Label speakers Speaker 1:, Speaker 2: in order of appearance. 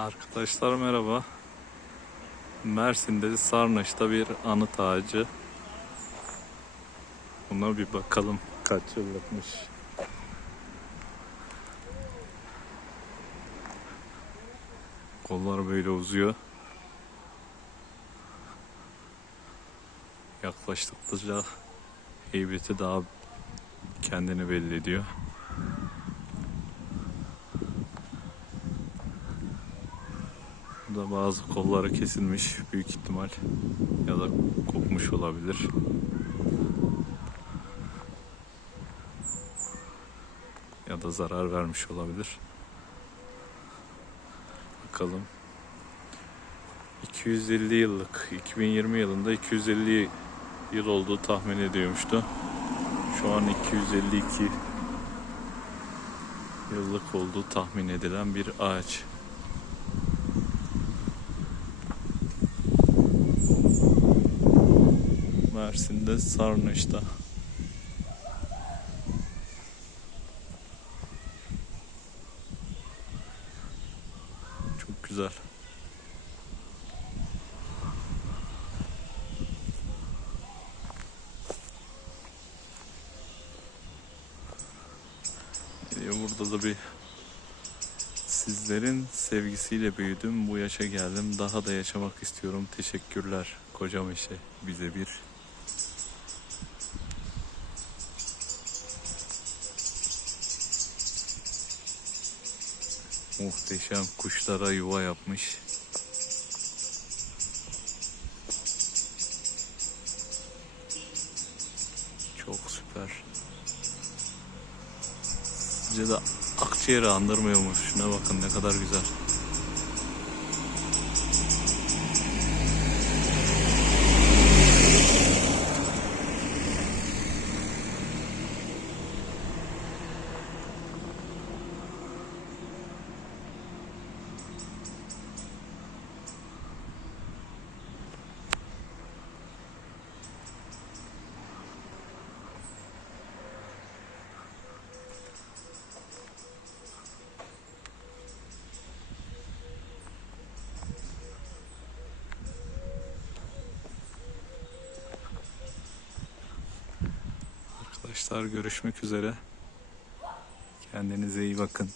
Speaker 1: Arkadaşlar merhaba. Mersin'de Sarnıç'ta bir anıt ağacı. Buna bir bakalım kaç yıllıkmış. Kollar böyle uzuyor. Yaklaştıkça heybeti daha kendini belli ediyor. Burada bazı kolları kesilmiş büyük ihtimal ya da kopmuş olabilir. Ya da zarar vermiş olabilir. Bakalım. 250 yıllık 2020 yılında 250 yıl olduğu tahmin ediyormuştu. Şu an 252 yıllık olduğu tahmin edilen bir ağaç. Mersin'de Sarnıç'ta. Çok güzel. Ee, Burada da bir sizlerin sevgisiyle büyüdüm. Bu yaşa geldim. Daha da yaşamak istiyorum. Teşekkürler kocam işe bize bir Muhteşem kuşlara yuva yapmış. Çok süper. Sizce de akciğeri andırmıyor mu? Şuna bakın ne kadar güzel. Arkadaşlar görüşmek üzere. Kendinize iyi bakın.